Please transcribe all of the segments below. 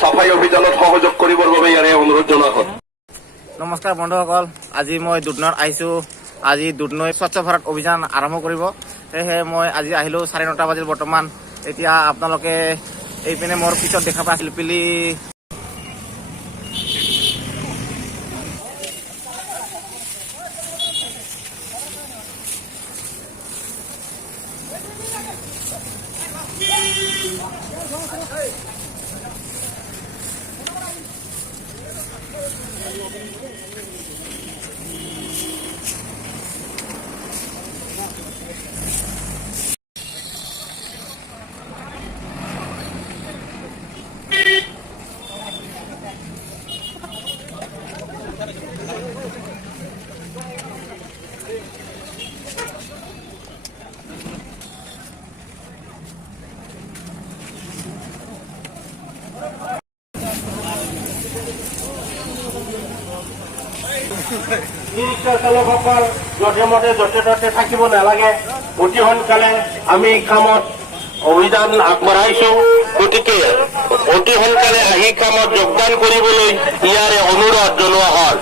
সাফাই অভিযানত সহযোগ কৰিবৰ বাবে ইয়াৰে অনুৰোধ জনোৱা হ'ল। নমস্কাৰ বন্ধুসকল, আজি মই দুধনৈত আহিছোঁ। আজি দুধনৈ স্বচ্ছ ভাৰত অভিযান আৰম্ভ কৰিব। সেয়েহে মই আজি আহিলোঁ 9:30 বাজিল বৰ্তমান। এতিয়া আপোনালোকে এইপিনে মোৰ পিছত দেখা পাই শিল্পী ৰিক্সা চালকসকল যধে-মধে য'তে-ত'তে থাকিব নালাগে। অতি সোনকালে আমি কামত অভিযান আগবঢ়াইছো, গতিকে অতি সোনকালে আহি কামত যোগদান কৰিবলৈ ইয়াৰে অনুৰোধ জনোৱা হ'ল।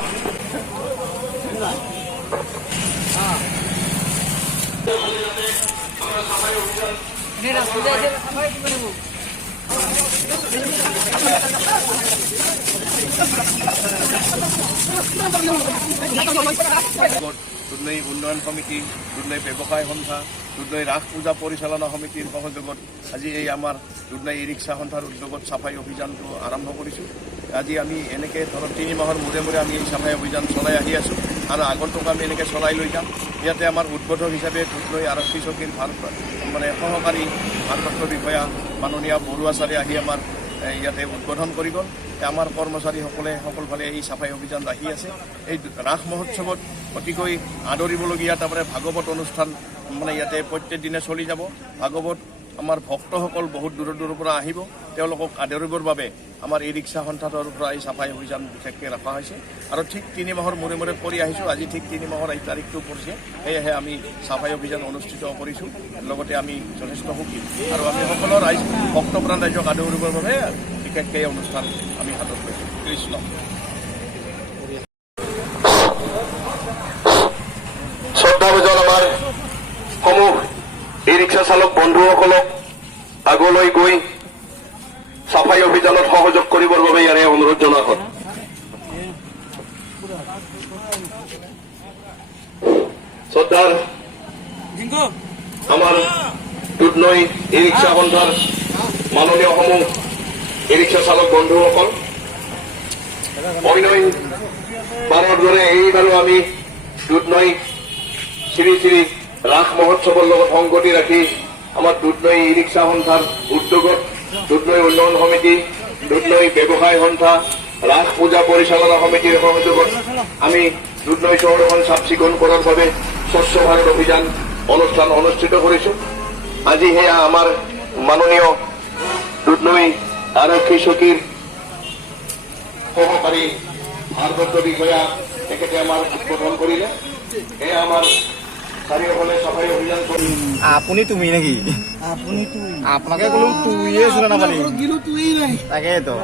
দুধনৈ উন্নয়ন সমিতি, দুধনৈ ব্যৱসায় সন্থা, দুধনৈ ৰাস পূজা পৰিচালনা সমিতিৰ সহযোগত আজি এই আমাৰ দুধনৈ ই ৰিক্সা সন্থাৰ উদ্যোগত চাফাই অভিযানটো আৰম্ভ কৰিছোঁ। আজি আমি এনেকৈ ধৰক 3 মাহৰ মূৰে মূৰে আমি এই চাফাই অভিযান চলাই আহি আছোঁ আৰু আগন্তুক আমি এনেকৈ চলাই লৈ যাম। ইয়াতে আমাৰ উদ্বোধক হিচাপে দুধনৈ আৰক্ষী চকীৰ সহকাৰী ভাৰপ্ৰাপ্ত বিষয়া মাননীয় বৰুৱা ছাৰে আহি আমাৰ ইয়াতে উদ্বোধন কৰি গ'ল। আমাৰ কৰ্মচাৰীসকলে সকলোফালে এই চাফাই অভিযান ৰাখি আছে। এই ৰাস মহোৎসৱত অতিকৈ আদৰিবলগীয়া তাৰমানে ভাগৱত অনুষ্ঠান ইয়াতে প্ৰত্যেক দিনে চলি যাব। ভাগৱত আমাৰ ভক্তসকল বহুত দূৰৰ দূৰৰ পৰা আহিব, তেওঁলোকক আদৰিবৰ বাবে আমাৰ ই ৰিক্সা সন্থাটোৰ পৰা এই চাফাই অভিযান বিশেষকৈ ৰখা হৈছে আৰু ঠিক 3 মাহৰ মূৰে মূৰে কৰি আহিছোঁ। আজি ঠিক 3 মাহৰ এই তাৰিখটো পৰিছে, সেয়েহে আমি চাফাই অভিযান অনুষ্ঠিত কৰিছোঁ। লগতে আমি যথেষ্ট সুখী আৰু আমি সকলো ভক্তপ্ৰাণ ৰাইজক আদৰিবৰ বাবে বিশেষকৈ এই অনুষ্ঠান আমি হাতত লৈছোঁ। কৃষ্ণ শ্ৰদ্ধাভাজন আমাৰ সমূহ ই ৰিক্সা চালক বন্ধুসকলক আগলৈ গৈ চাফাই অভিযানত সহযোগ কৰিবৰ বাবে ইয়াৰে অনুৰোধ জনোৱা হ'ল। শ্ৰদ্ধাৰ আমাৰ দুধনৈ ই ৰিক্সা সন্থাৰ মাননীয় সমূহ ই ৰিক্সা চালক বন্ধুসকল, অন্যান্য বাৰৰ দৰে এইবাৰো আমি দুধনৈ শ্ৰী শ্ৰী ৰাস মহোৎসৱৰ লগত সংগতি ৰাখি আমাৰ দুধনৈ ই ৰিক্সা সন্থাৰ উদ্যোগত দুধনৈ উন্নয়ন সমিতি, দুধনৈ ব্যৱসায় সন্থা, ৰাস পূজা পৰিচালনা সমিতিৰ সহযোগত আমি দুধনৈ চহৰখন চাফ চিকুণ কৰাৰ বাবে স্বচ্ছ ভাৰত অভিযান অনুষ্ঠান অনুষ্ঠিত কৰিছোঁ। আজি সেয়া আমাৰ মাননীয় দুধনৈ আৰক্ষী চকীৰ সহকাৰী ভাৰপ্ৰাপ্ত বিষয়া তেখেতে আমাৰ উদ্বোধন কৰিলে। এয়া আমাৰ চাৰিওফালে চাফাই অভিযান কৰি আপুনি তুমি নেকি? আপোনাকে ক'লো তুইয়ে শুনা নাপালি, তাকেতো